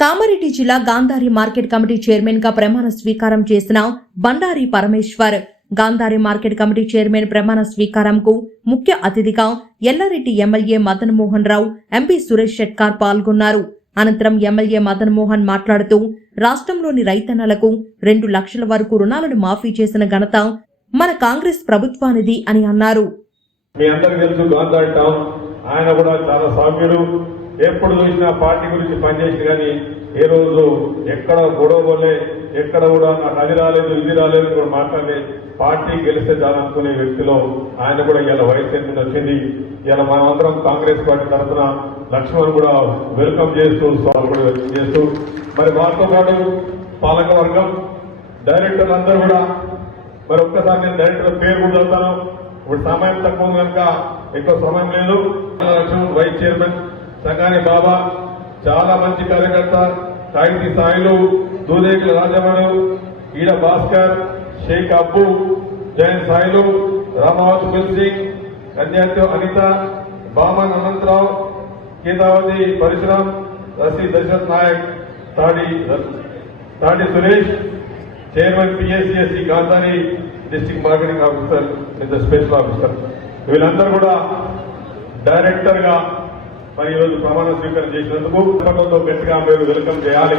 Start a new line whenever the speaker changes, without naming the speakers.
కామారెడ్డి జిల్లా Gandhari market committee చైర్మన్గా ప్రమాణ స్వీకారం చేసిన Bandari Parameshwar. Gandhari market committee chairman ప్రమాణ స్వీకారంకు ముఖ్య అతిథిగా ఎల్లారెడ్డి ఎమ్మెల్యే మదన్ మోహన్ రావు ఎంపీ సురేష్ షెట్కార్ పాల్గొన్నారు. అనంతరం ఎమ్మెల్యే మదన్ మోహన్ మాట్లాడుతూ రాష్ట్రంలోని రైతన్నలకు రెండు లక్షల వరకు రుణాలను మాఫీ చేసిన ఘనత మన కాంగ్రెస్ ప్రభుత్వానిది అని అన్నారు.
మీ అందరికీ తెలుసు గాంధారి టౌన్ ఆయన కూడా చాలా సౌమ్యుడు. ఎప్పుడు చూసినా పార్టీ గురించి పనిచేసి కానీ ఏ రోజు ఎక్కడ గొడవలే ఎక్కడ కూడా నాకు అది రాలేదు ఇది రాలేదు కూడా మాట్లాడే పార్టీ గెలిస్తే చాలనుకునే వ్యక్తిలో ఆయన కూడా ఇలా వయసు మీద వచ్చింది. ఇలా మనమందరం కాంగ్రెస్ పార్టీ తరఫున లక్ష్మణ్ కూడా వెల్కమ్ చేస్తూ స్వాగతం కూడా చేస్తూ మరి వారితో పాటు పాలకవర్గం డైరెక్టర్లు అందరూ కూడా మరి ఒక్కసారి నేను డైరెక్టర్ పేరు కూడా చదువుతాను. ఇప్పుడు సమయం తక్కువ కనుక ఎక్కువ సమయం లేదు. లక్ష్మణ్ వైస్ చైర్మన్ సంగాని బాబా చాలా మంచి కార్యకర్త సాహితీ సాయిలు దూదేకుల రాజమణు ఈడ భాస్కర్ షేక్ అబ్బు జైన్ సాయిలు రామావతి బిల్ సింగ్ కన్యాతో అనిత బామన్ అనంతరావు గీతావతి పరశురామ్ రసి Dasharath Naik Tadi Tadi Suresh chairman PSCSC Gandhari district marketing officer with special officer. వీళ్ళందరూ కూడా డైరెక్టర్గా మరి ఈరోజు ప్రమాణ స్వీకారం చేసినందుకు కుటుంబంతో గట్టిగా మీరు వెల్కమ్ చేయాలి.